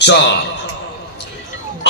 4।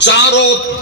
4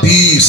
20,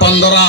15,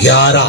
11।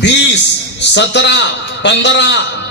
20, 17, 15,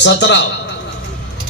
17।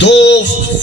2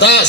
10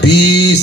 20।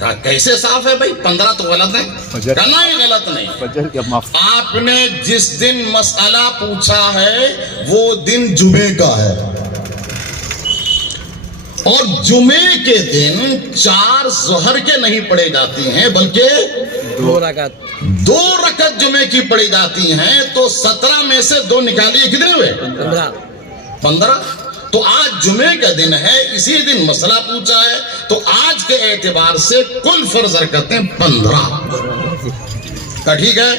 کہا کیسے صاف ہے بھائی؟ 15 تو غلط ہے. فجر. کہا نہیں غلط نہیں. فجر کیا معاف. آپ نے جس دن مسئلہ پوچھا ہے وہ دن جمعے کا ہے، اور جمعے کے دن 4 ظہر کے نہیں پڑھی جاتی ہیں بلکہ 2 رکعت جمعے کی پڑھی جاتی ہیں. تو 17 میں سے 2 نکالیے، کتنے ہوئے؟ 15. تو آج جمعے کا دن ہے، اسی دن مسئلہ پوچھا ہے، تو آج کے اعتبار سے کل فرض رکعتیں 15. ٹھیک ہے.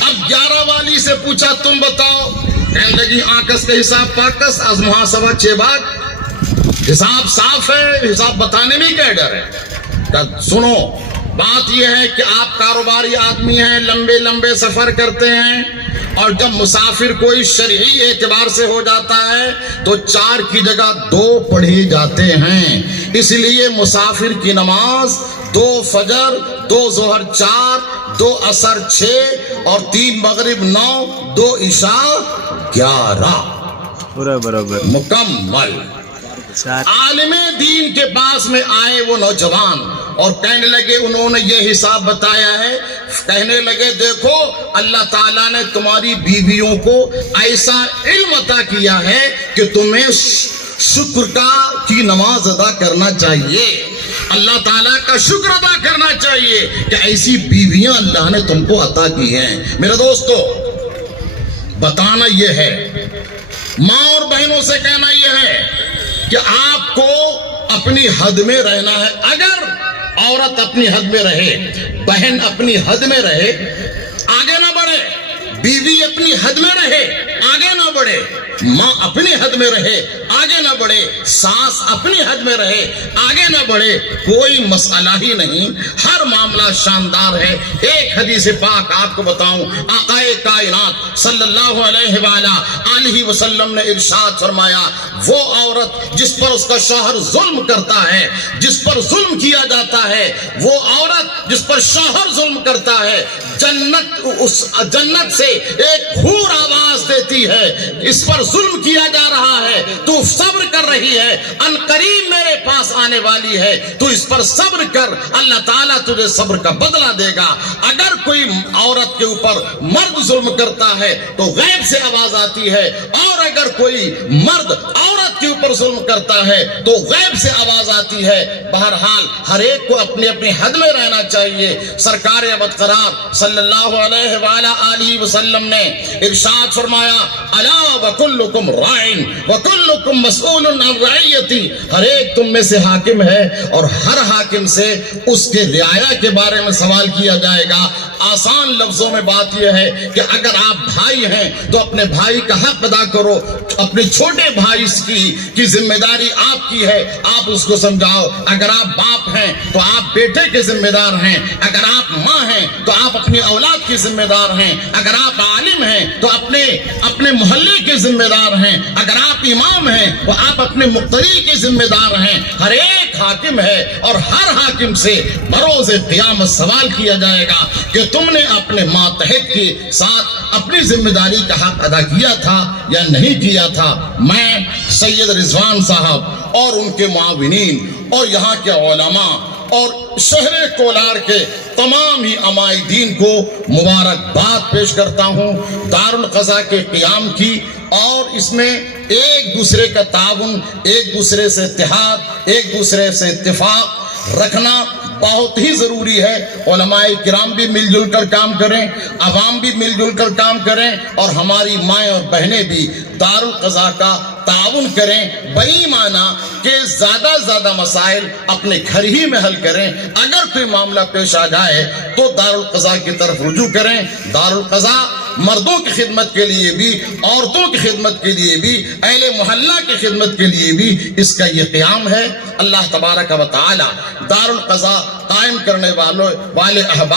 اب 11 والی سے پوچھا تم بتاؤ، کہنے لگی آکس کے حساب پاکس از محاسبہ 6 باغ. حساب صاف ہے، حساب بتانے میں کیا ڈر ہے؟ سنو، بات یہ ہے کہ آپ کاروباری آدمی ہیں، لمبے لمبے سفر کرتے ہیں، اور جب مسافر کوئی شرعی اعتبار سے ہو جاتا ہے تو 4 کی جگہ 2 پڑھی جاتے ہیں. اس لیے مسافر کی نماز 2 فجر، 2 ظہر 4، 2 عصر 6 اور 3 مغرب 9، 2 عشاء 11 برابر مکمل. عالم دین کے پاس میں آئے وہ نوجوان اور کہنے لگے، انہوں نے یہ حساب بتایا ہے. کہنے لگے دیکھو اللہ تعالیٰ نے تمہاری بیویوں کو ایسا علم عطا کیا ہے کہ تمہیں شکر کی نماز ادا کرنا چاہیے، اللہ تعالیٰ کا شکر ادا کرنا چاہیے کہ ایسی بیویاں اللہ نے تم کو عطا کی ہیں. میرے دوستو، بتانا یہ ہے، ماں اور بہنوں سے کہنا یہ ہے کہ آپ کو اپنی حد میں رہنا ہے. اگر عورت اپنی حد میں رہے، بہن اپنی حد میں رہے، آگے نہ بڑھے، بیوی اپنی حد میں رہے، آگے نہ بڑھے، ماں اپنی حد میں رہے، آگے نہ بڑھے، ساس اپنی حد میں رہے، آگے نہ بڑھے، کوئی مسئلہ ہی نہیں. ہر معاملہ شاندار ہے. ایک حدیث پاک آپ کو بتاؤں، آقا کائنات صلی اللہ علیہ وآلہ وسلم نے ارشاد فرمایا، وہ عورت جس پر اس کا شوہر ظلم کرتا ہے، جس پر ظلم کیا جاتا ہے، وہ عورت جس پر شوہر ظلم کرتا ہے، جنت سے ایک حور آواز دیتی ہے، اس پر ظلم کیا جا رہا ہے، تو صبر کر رہی ہے، ان قریب میرے پاس آنے والی ہے، تو اس پر صبر کر، اللہ تعالیٰ تجھے صبر کا بدلہ دے گا. اگر کوئی عورت کے اوپر مرد ظلم کرتا ہے تو غیب سے آواز آتی ہے، اور اگر کوئی مرد عورت کے اوپر ظلم کرتا ہے تو غیب سے آواز آتی ہے. بہرحال ہر ایک کو اپنی اپنی حد میں رہنا چاہیے. سرکار ابدقرار صلی اللہ علیہ وآلہ وسلم نے ارشاد فرمایا، الا وکلکم راعٍ وکلکم مسئول عن رعیتی. ہر ایک تم میں سے حاکم ہے اور ہر حاکم سے اس کے رعایا کے بارے میں سوال کیا جائے گا. آسان لفظوں میں بات یہ ہے کہ اگر آپ بھائی ہیں تو اپنے بھائی کا حق ادا کرو. اپنے چھوٹے بھائی کی ذمہ داری آپ کی ہے، آپ اس کو سمجھاؤ. اگر آپ باپ ہیں تو آپ بیٹے کے ذمہ دار ہیں، اگر آپ ماں ہیں تو آپ اپنی اولاد کے ذمہ دار ہیں، اگر آپ عالم ہیں تو اپنے محلے کے ذمہ دار ہیں، اگر آپ امام ہیں تو آپ اپنے مقتدی کے ذمہ دار ہیں. ہر ایک حاکم ہے اور ہر حاکم سے بروز قیامت سوال کیا جائے گا کہ تم نے اپنے ماتحت کے ساتھ اپنی ذمہ داری کا حق ادا کیا تھا یا نہیں کیا تھا. میں سید رضوان صاحب اور ان کے معاونین اور یہاں کے علماء اور شہر کولار کے تمام ہی عمائدین کو مبارکباد پیش کرتا ہوں دارالقضا کے قیام کی. اور اس میں ایک دوسرے کا تعاون، ایک دوسرے سے اتحاد، ایک دوسرے سے اتفاق رکھنا بہت ہی ضروری ہے. علماء کرام بھی مل جل کر کام کریں، عوام بھی مل جل کر کام کریں، اور ہماری مائیں اور بہنیں بھی دارالقضا کا تعاون کریں. بئی معنی کہ زیادہ مسائل اپنے گھر ہی میں حل کریں. اگر کوئی معاملہ پیش آ جائے تو دارالقضا کی طرف رجوع کریں. دارالقضا مردوں کی خدمت کے لیے بھی، عورتوں کی خدمت کے لیے بھی، اہل محلہ کی خدمت کے لیے بھی اس کا یہ قیام ہے. اللہ تبارک و تعالی دارالقضا قائم کرنے والے احباب